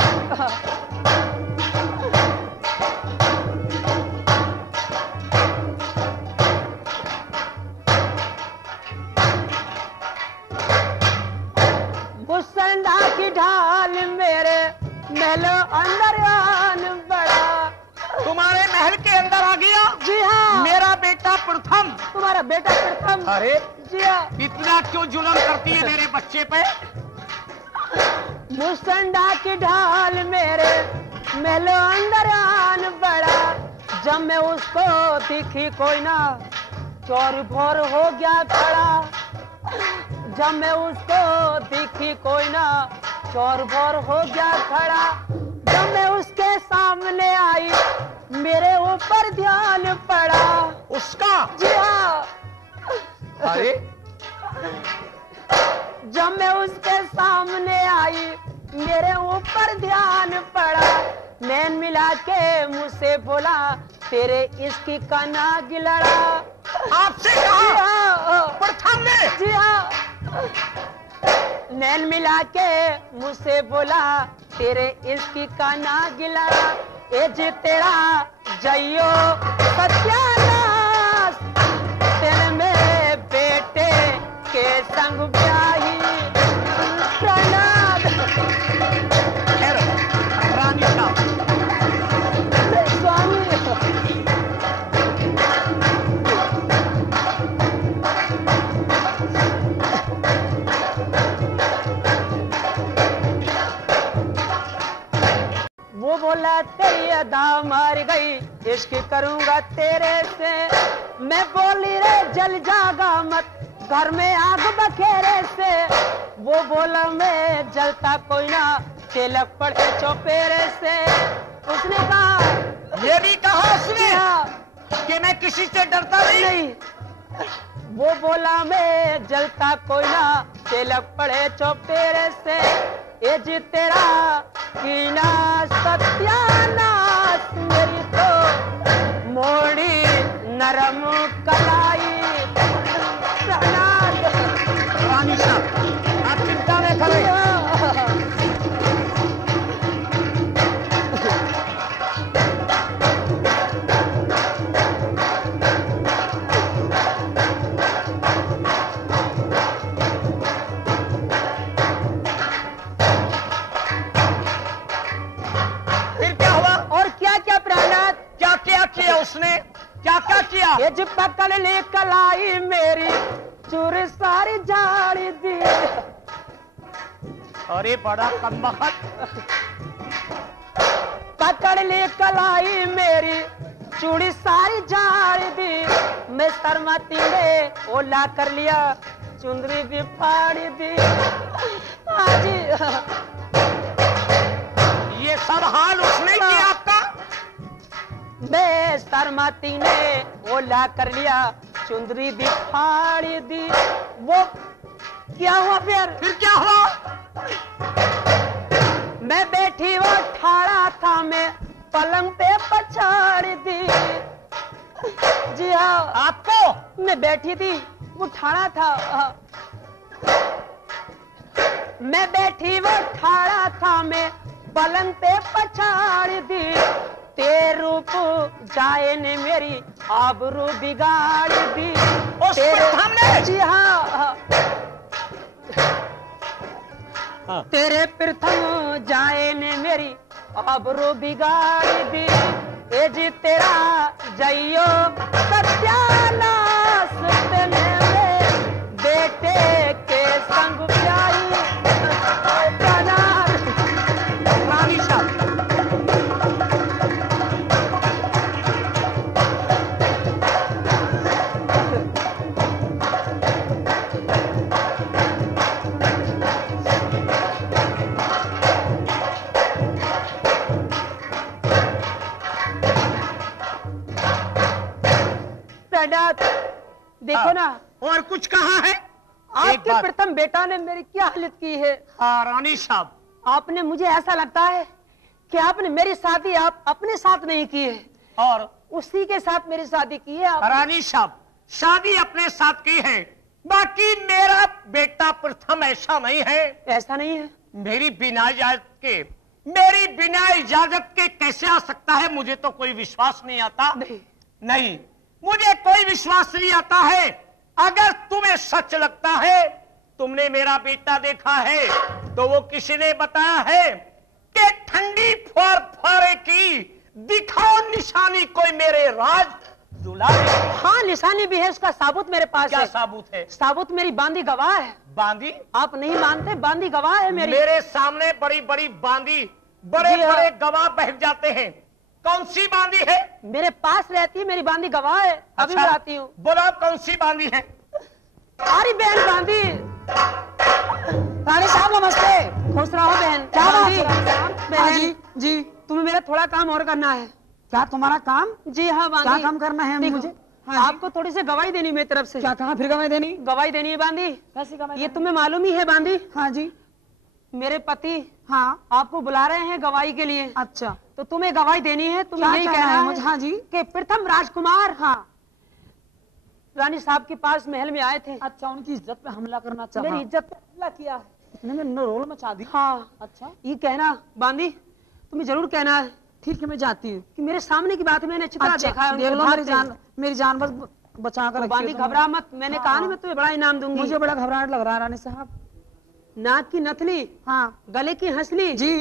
मुसंडा की ढाल मेरे महल अंदर आन बड़ा। तुम्हारे महल के अंदर आ गया? जी हाँ, मेरा बेटा प्रथम। तुम्हारा बेटा प्रथम। अरे जी हाँ, इतना क्यों जुल्म करती है मेरे बच्चे पे? मुसंडा की ढाल मेरे महल अंदर आन बड़ा। जब मैं उसको दिखी कोई ना, चोर भोर हो गया खड़ा। जब मैं उसको दिखी कोई ना, चोर भोर हो गया खड़ा। जब मैं उसके सामने आई, मेरे ऊपर ध्यान पड़ा। उसका? जी हाँ, अरे जब मैं उसके सामने आई, मेरे ऊपर ध्यान पड़ा। नैन मिला के मुझसे बोला, तेरे इसकी कना गिलड़ा। आपसे जी कहा हाँ, प्रथम ने? जी हाँ, नैन मिला के मुझसे बोला, तेरे इसकी काना गिला। ए जी तेरा जइयो सत्यानाश, तेरे मेरे बेटे के संग ब्याही। प्रणाम खैर, रानी साहब, स्वामी। वो बोला तेरी अदा मार गई, इश्क करूंगा तेरे से। मैं बोली रे जल जागा मत, घर में आग बखेरे से। वो बोला मैं जलता कोई ना, तिलक पड़े चौपेरे से। उसने कहा, ये भी कहा उसने हाँ, कि मैं किसी से डरता नहीं? नहीं। वो बोला मैं जलता कोई ना, तिलक पड़े चौपेरे से। ये जी तेरा कीना सत्यानाश, मेरी तो मोड़ी नरम कलाई। रानी साहब, आप चिंता न करें। उसने क्या क्या किया? ये जी पकड़ ली कलाई मेरी, चूर सारी झाड़ी दी। अरे बड़ा कमबख्त। पकड़ ली कलाई मेरी, चूड़ी सारी झाड़ी दी। मैं शर्माती ने ओला कर लिया, चुंदरी भी फाड़ी दी। हाँ जी, ये सब हाल उसने किया आपका? मैं शर्माती ने ओला कर लिया, चुंदरी भी फाड़ी दी। वो क्या हुआ फिर क्या हुआ? मैं बैठी वो ठाड़ा था, मैं पलंग पे पछाड़ दी। जी हाँ, आपको मैं बैठी थी, वो ठाड़ा था। मैं बैठी वो ठाड़ा था, मैं पलंग पे पछाड़ दी। तेरे रूप जाए ने मेरी आबरू बिगाड़ दी। उस प्रथम ने? जी हाँ, तेरे प्रथम जाए ने मेरी आबरू बिगाड़ दी। ए जी तेरा जइयो सत्यानाश, तेने बेटे के संग प्याई रानी साहब, देखो ना, और कुछ कहा है? आपके प्रथम बेटा ने मेरी क्या हालत की है। हाँ रानी साहब, आपने, मुझे ऐसा लगता है कि आपने मेरी शादी आप अपने साथ नहीं की है, और उसी के साथ मेरी शादी की है आप। रानी साहब, शादी अपने साथ की है, बाकी मेरा बेटा प्रथम ऐसा नहीं है। ऐसा नहीं है? मेरी बिना इजाजत के कैसे आ सकता है? मुझे तो कोई विश्वास नहीं आता। नहीं, मुझे कोई विश्वास नहीं आता है। अगर तुम्हें सच लगता है, तुमने मेरा बेटा देखा है, तो वो किसी ने बताया है कि ठंडी फुहारे की दिखाओ निशानी कोई मेरे राज दुलारे। हाँ, निशानी भी है, उसका साबुत मेरे पास क्या है। साबुत है? साबुत मेरी बांदी गवाह है। बांदी? आप नहीं मानते, बांदी गवाह है मेरी। मेरे सामने बड़ी बड़ी बांदी, बड़े बड़े गवाह बैठ जाते हैं। कौन सी बांदी है? मेरे पास रहती है, मेरी बांदी गवाह है। अभी अच्छा, बताती हूँ। बोलो कौन सी बांदी है? अरे बहन बांदी। रानी साहब नमस्ते। खुश रहो बहन। क्या बात बांदी, है? हाँ बहन जी जी, तुम्हें मेरा थोड़ा काम और करना है। क्या तुम्हारा काम? जी हाँ बांदी। क्या काम करना है देखो, मुझे? हाँ जी। आपको थोड़ी सी गवाही देनी मेरी तरफ से। क्या कहा फिर गवाही देनी? गवाही देनी है बांदी। कैसी गवाही? ये तुम्हें मालूम ही है बांदी, हाँ जी। मेरे पति हाँ, आपको बुला रहे हैं गवाही के लिए। अच्छा, तो तुम्हें गवाही देनी है। तुम्हें क्या यही कहना कहना है है मुझे? हाँ जी। कि प्रथम राजकुमार हाँ, रानी साहब के पास महल में आए थे। अच्छा, उनकी इज्जत पे हमला करना चाहा। मेरी इज्जत पे हमला किया है। इतने में रोल मचा दी। हाँ, अच्छा, ये कहना बांदी, तुम्हें जरूर कहना है ठीक है, मैं जाती हूँ। कि मेरे सामने की बात मैंने अच्छी तरह अच्छा, देखा है। देख लो, उनको मेरी जान बस बचा कर तो बांदी घबरा मत, मैंने कहा नहीं मैं तुम्हें बड़ा इनाम दूंगी। मुझे बड़ा घबराहट लग रहा है रानी साहब। नाक की नथनी, हाँ गले की हंसली, जी,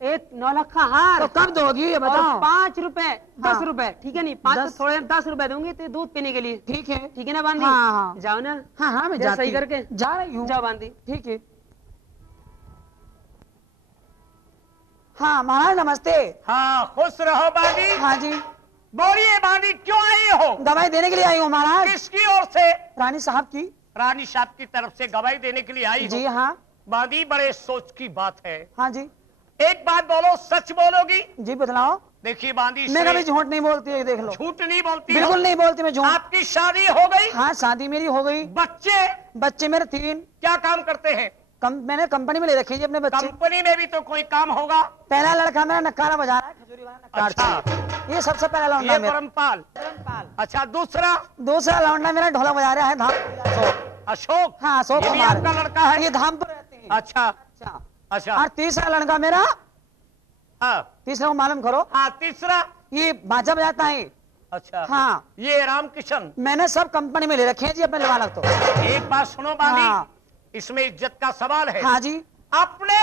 एक 9 लाख का हार, तो कब दोगी ये और बताओ? 5 रुपए, 10 हाँ। रुपए, ठीक है नहीं 5 10 थोड़े 10 रुपए दूंगी तो दूध पीने के लिए। ठीक है, ठीक है ना बांदी? हाँ, हाँ। जाओ ना। हाँ हाँ, मैं जा जाती सही हूँ। करके जा रही हूँ। जाओ बांदी। ठीक है। हाँ महाराज नमस्ते। हाँ, खुश रहो बांदी। हाँ जी, बोलिए बांदी, क्यों आई हो? गवाही देने के लिए आई हूँ महाराज। किसकी ओर से? रानी साहब की। रानी साहब की तरफ से गवाही देने के लिए आई हो? जी हाँ। बांदी, बड़े सोच की बात है। हाँ जी एक बात बोलो, सच बोलोगी? जी, बतलाओ। देखिए बांदी, मैं कभी झूठ नहीं बोलती है, देख लो। झूठ नहीं बोलती हो? बिल्कुल नहीं बोलती मैं झूठ। आपकी शादी हो गई? हाँ, शादी मेरी हो गई। बच्चे मेरे 3। क्या काम करते हैं? मैंने कंपनी में ले रखी है अपने बच्चे। कंपनी में भी तो कोई काम होगा। पहला लड़का मेरा नक्कारा बजा रहा है, खजूरी वाला नक्कार। अच्छा, ये सबसे पहला लौंडा ये मेरा। परमपाल। अच्छा, दूसरा लौंडा मेरा ढोलक बजा रहा है, धाम। अशोक। हाँ, अशोक ये भी कुमार। आपका लड़का है? ये धाम पर रहते हैं। अच्छा अच्छा, अच्छा। और तीसरा लड़का मेरा, हाँ तीसरा को मालूम करो, हाँ, तीसरा। ये बाजा बजाता है। अच्छा हाँ, ये रामकिशन। मैंने सब कंपनी में ले रखे हैं जी अपने लवालक तो। एक बात सुनो बांदी, हाँ। इसमें इज्जत का सवाल है। हाँ जी अपने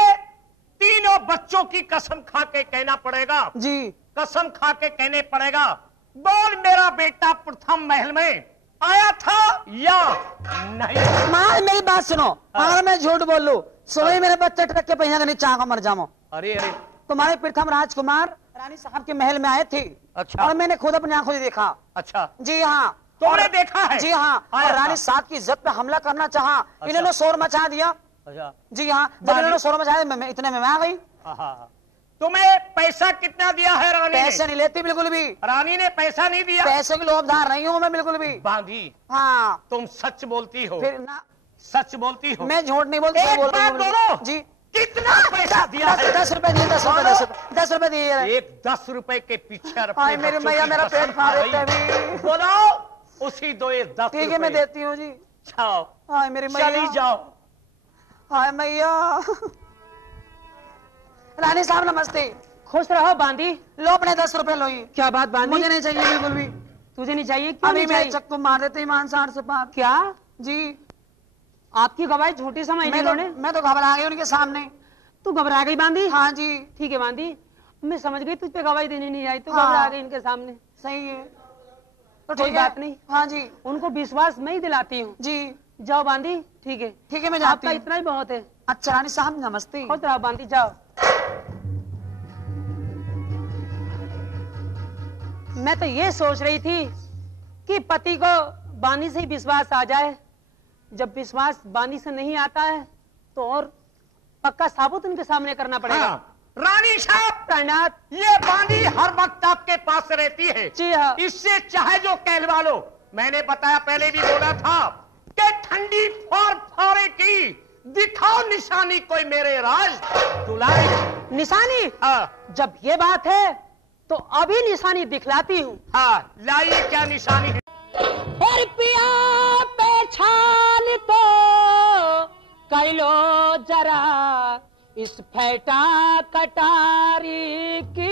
तीनों बच्चों की कसम खा के कहना पड़ेगा जी। कसम खा के कहने पड़ेगा, बोल मेरा बेटा प्रथम महल में आया था या नहीं? मां मेरी बात सुनो, अगर मैं झूठ बोल लूं, सुबह मेरे बच्चे ट्रक के पहिया के नीचे आकर मर जाऊं। अरे अरे, तुम्हारे प्रथम राजकुमार रानी साहब के महल में आए थे। अच्छा। और मैंने खुद अपनी आंखों से देखा। अच्छा, जी हाँ। तुमने और- देखा है? जी हाँ। आया और था। रानी साहब की इज्जत पे हमला करना चाहा। अच्छा। इन्होंने शोर मचा दिया। अच्छा। जी हाँ, जब बाजी- इन्होंने शोर मचाया मैं इतने में मैं आ गई। हाँ। तुम्हें पैसा कितना दिया है रानी ने? पैसे नहीं लेती बिल्कुल भी। रानी ने पैसा नहीं दिया? पैसे की लोभदार नहीं हूँ मैं बिल्कुल भी। बांधी, हाँ, तुम सच बोलती हो? फिर ना, सच बोलती हो? मैं झूठ नहीं बोलती, एक सच बोल रही बात हूँ। बोलो। जी। कितना पैसा दिया है? 10 रुपए दिए, 10 रुपए, 10 रुपए दिए। एक 10 रुपए के पीछे हाय मेरे मैया, मेरा पेट खा देते हैं। बोलो उसी दो ये 10 ठीक है मैं देती हूँ जी। जाओ हाय मेरे मैया, चली जाओ। हाय मैया। रानी साहब नमस्ते। खुश रहो बांदी। लो अपने 10 रुपए लो। ये क्या बात बांदी? मुझे नहीं चाहिए बिल्कुल भी। तुझे नहीं चाहिए? क्यों अभी नहीं मेरे चाहिए? चक्कू मार देते ईमान सार से पार। क्या जी आपकी गवाही झूठी समझ ली उन्होंने? मैं तो घबरा गई उनके सामने। तू घबरा गई बांदी? हाँ जी ठीक है बांदी, मैं समझ गई तुझ पे गवाही देनी नहीं आई, तू हाँ। घबरा गई इनके सामने। सही है तो कोई ठीक है। बात नहीं। हाँ जी उनको विश्वास मैं ही दिलाती हूँ। जी जाओ बांदी। ठीक है ठीक है मैं जाती आपका हूँ। इतना ही बहुत है। अच्छा रानी साहब नमस्ते। खुश रहो बांदी, जाओ। मैं तो ये सोच रही थी कि पति को बानी से ही विश्वास आ जाए। जब विश्वास बानी से नहीं आता है तो और पक्का साबुत उनके सामने करना पड़ेगा। हाँ। रानी साहब प्रणाम। ये बांदी हर वक्त आपके पास रहती है। जी हाँ। इससे चाहे जो कहलवा लो। मैंने बताया पहले भी बोला था कि ठंडी फोर फोरे की दिखाओ निशानी कोई मेरे राज दुलारी। निशानी? हाँ जब ये बात है तो अभी निशानी दिखलाती हूँ। हाँ लाइए क्या निशानी है? और पिया पहचान तो कर लो जरा इस फेटा कटारी की।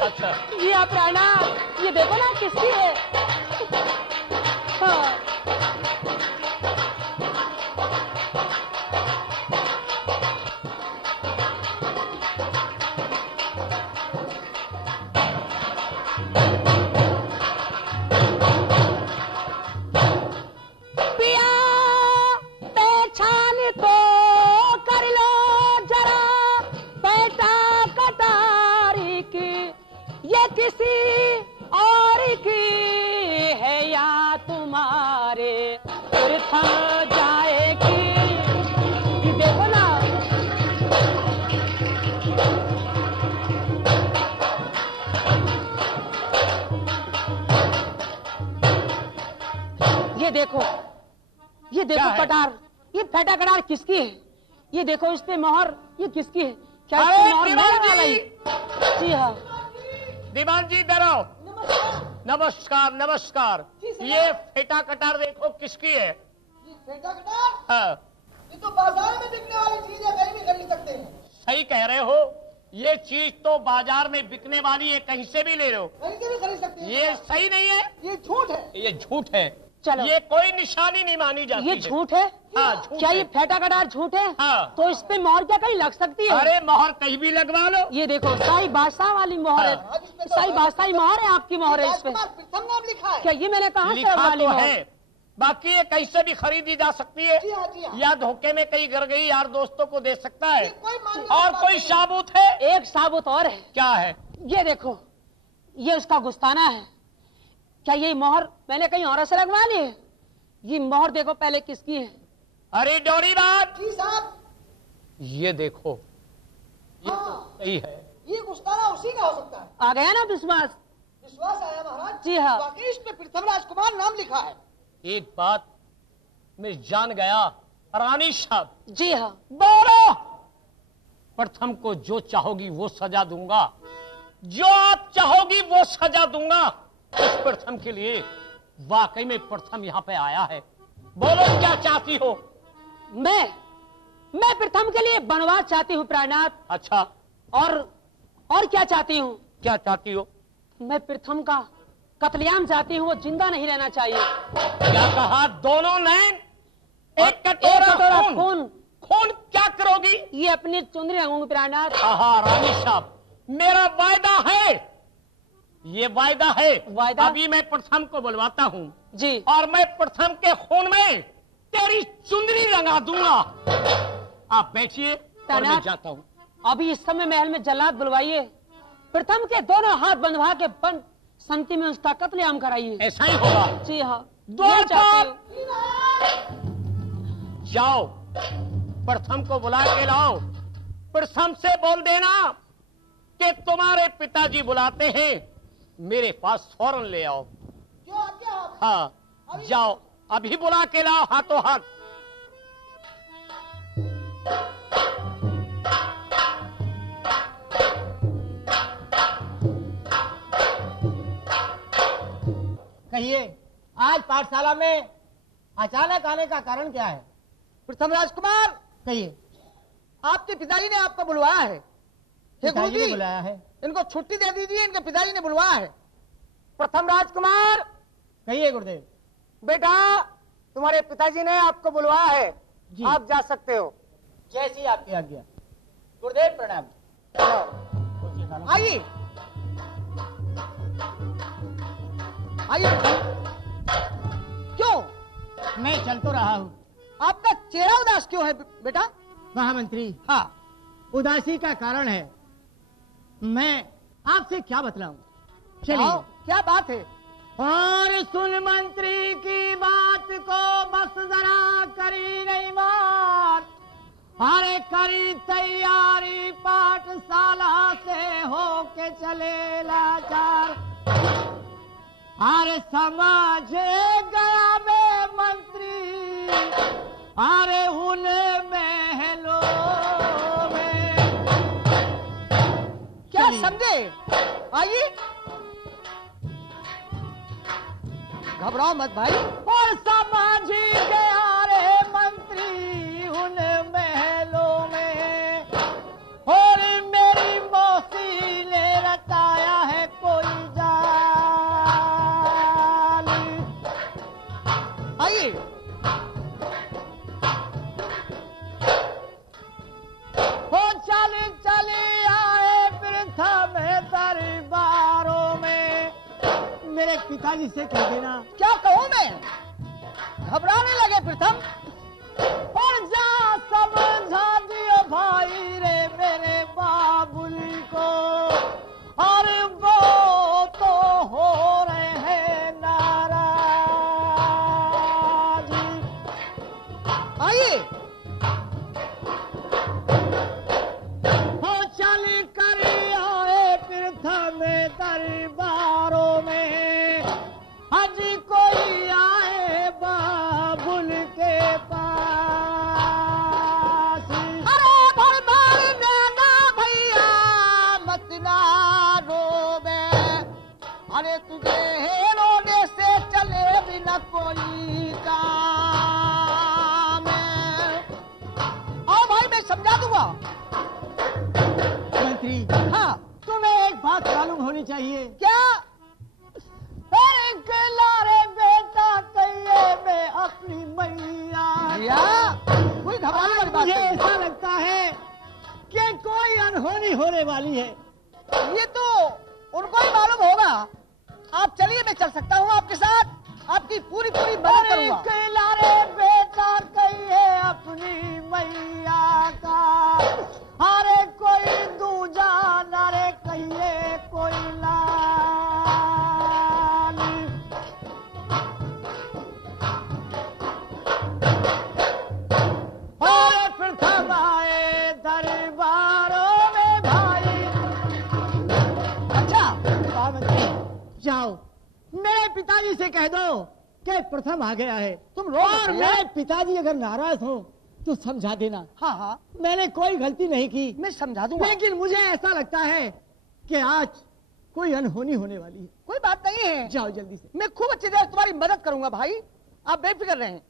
अच्छा ये प्राणा, ये देखो ना किसकी है। हाँ। पिया पहचान तो कर लो जरा बेटा कटारी की, ये किसी और की है या तुम्हारे फिर थम जाएगी। ये देखो ना। ये देखो, ये देखो क्या है? कटार, ये फेटा कटार किसकी है? ये देखो इस पे मोहर, ये किसकी है? क्या इस अरे पे मोहर दीवान मेरे वाला जी! है? जी हाँ। दीवान जी डरो। नमस्कार नमस्कार। ये फेटा कटार देखो किसकी है? फेटा कटार? हाँ ये तो बाजार में बिकने वाली चीज है, कहीं भी खरीद सकते हैं। सही कह रहे हो। ये चीज तो बाजार में बिकने वाली है, कहीं से भी ले लो। कहीं से भी खरीद सकते हैं। ये सही नहीं है, ये झूठ है। ये झूठ है। चलो। ये कोई निशानी नहीं मानी जाती ये है। झूठ है? हाँ झूठ क्या है। ये फेटा कटार झूठ है? हाँ। तो इस पे मोहर क्या कहीं लग सकती है? अरे मोहर कहीं भी लगवा लो। ये देखो शाही बादशाह वाली मोहर है। हाँ। इस पे तो शाही बादशाही मोहर है, आपकी मोहर है इस पे। राजकुमार प्रथम नाम लिखा है। क्या ये मैंने कहा लिखा वाली तो मोहर? है, बाकी ये कहीं से भी खरीदी जा सकती है। जी हाँ, जी हाँ। या धोखे में कहीं गिर गई यार दोस्तों को दे सकता है। ये कोई मानने की और बात कोई नहीं। साबुत है? एक साबुत और है। क्या है? ये देखो, ये उसका गुस्ताना है। क्या ये मोहर मैंने कहीं और से लगवा ली है? ये मोहर देखो पहले किसकी है। अरे डोरी बात, जी साहब। ये देखो, ये तो हाँ। सही है। ये गुस्ताना उसी का हो सकता है। आ गया ना विश्वास? विश्वास आया महाराज। जी हाँ। बाकी इस पे प्रथम राजकुमार नाम लिखा है। एक बात मैं जान गया रानी साहब। जी हाँ। बोलो, प्रथम को जो चाहोगी वो सजा दूंगा, जो आप चाहोगी वो सजा दूंगा। उस प्रथम के लिए वाकई में प्रथम यहाँ पे आया है। बोलो क्या चाहती हो? मैं प्रथम के लिए बनवास चाहती हूँ प्राणनाथ। अच्छा, और क्या चाहती हूँ? क्या चाहती हो? मैं प्रथम का कत्लेआम चाहती हूँ, वो जिंदा नहीं रहना चाहिए। क्या कहा? दोनों नैन एक एक कटोरा कटोरा खून। खून। खून क्या करोगी? ये अपने चुंदरी रंगूंगी प्राणनाथ। आहा रानी साहब, मेरा वायदा है, ये वायदा है। वायदा? अभी मैं प्रथम को बुलवाता हूँ जी। और मैं प्रथम के खून में तेरी चुंदरी रंगा दूंगा। आप बैठिए और मैं जाता हूँ। अभी इस समय महल में जल्लाद बुलवाइए, प्रथम के दोनों हाथ बंधवा के बंद संति में उसका कत्लेआम कराइए। ऐसा ही होगा। जी हाँ। द्वार ये चाहती हूँ। जाओ, प्रथम को बुला के लाओ। प्रथम से बोल देना कि तुम्हारे पिताजी बुलाते हैं, मेरे पास फौरन ले आओ। जो आज्ञा आप। हाँ जाओ, अभी बुला के लाओ हाथों हाथ। कहिए, आज पाठशाला में अचानक आने का कारण क्या है? प्रथम राजकुमार, कहिए। आपके पिताजी ने आपको बुलवाया है। हे पिताजी ने गुरुजी, बुलाया है। इनको छुट्टी दे दीजिए, इनके पिताजी ने बुलवाया है। प्रथम राजकुमार, कहिए गुरुदेव। बेटा, तुम्हारे पिताजी ने आपको बुलवाया है, जी। आप जा सकते हो। जैसी आपकी आज्ञा। गुरुदेव प्रणाम। आइए आइए। क्यों? मैं चल तो रहा हूँ। आपका चेहरा उदास क्यों है बेटा? महामंत्री, हाँ, उदासी का कारण है, मैं आपसे क्या बतलाऊं। चलिए। आओ, क्या बात है? और सुन मंत्री की बात को बस जरा करी नहीं मार। अरे करी तैयारी पाठशाला से होके चले लाचार। अरे समझ गया मैं मंत्री, अरे उन महलों में। क्या समझे? आइए, घबराओ मत भाई। और समझ गया रे मंत्री उन महलों में, और मेरी मौसी ने रचाया है कोई जाल। आइए, हो चले चले आए प्रथम दरबारों में। मेरे पिताजी से कह देना। क्या कहूँ मैं? घबराने लगे प्रथम। और जा समझा दियो भाई रे मेरे बाबुली को, और वो तो हो रहे हैं नाराज। आइए, हो चल कर आए प्रथम दरबारों में, आज कोई आए बाबुल के पास। अरे भर भर देना भैया, मत ना रोवे। अरे तुझे रोने से चले बिना कोई काम है। आओ भाई, मैं समझा दूंगा। मंत्री, हाँ, तुम्हें एक बात मालूम होनी चाहिए। क्या? अरे लारे बेटा कहिए मैं अपनी मैया। भैया, कोई घबराने वाली बात मुझे नहीं। ऐसा लगता है कि कोई अनहोनी होने वाली है। ये तो उनको ही मालूम होगा। आप चलिए, मैं चल सकता हूँ आपके साथ, आपकी पूरी पूरी मदद करूंगा। लारे बेटा कहिए अपनी मैया का, अरे कोई दूजा नारे कहिए कोई लाल। और प्रथम आए दरबारों में भाई। अच्छा, महामंत्री, जाओ मेरे पिताजी से कह दो कि प्रथम आ गया है। तुम रो मत और भैया। मेरे पिताजी अगर नाराज हो तो समझा देना। हाँ हाँ, मैंने कोई गलती नहीं की, मैं समझा दूंगा। लेकिन मुझे ऐसा लगता है कि आज कोई अनहोनी होने वाली है। कोई बात नहीं है, जाओ जल्दी से। मैं खूब अच्छी तरह तुम्हारी मदद करूंगा भाई, आप बेफिक्र रहें।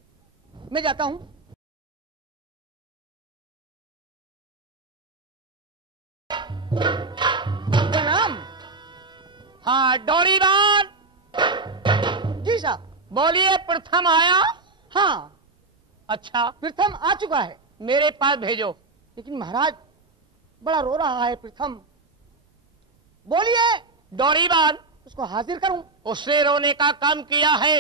मैं जाता हूँ। प्रणाम। हाँ डोरीवान, जी साहब। बोलिए प्रथम आया? हाँ, अच्छा, प्रथम आ चुका है। मेरे पास भेजो। लेकिन महाराज बड़ा रो रहा है प्रथम। बोलिए, डोरीवान, उसको हाजिर करूं? उसने रोने का काम किया है।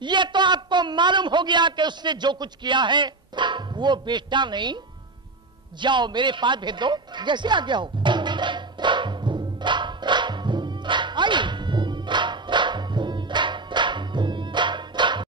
ये तो आपको मालूम हो गया कि उसने जो कुछ किया है वो बेटा नहीं। जाओ मेरे पास भेज दो। जैसे आज्ञा हो।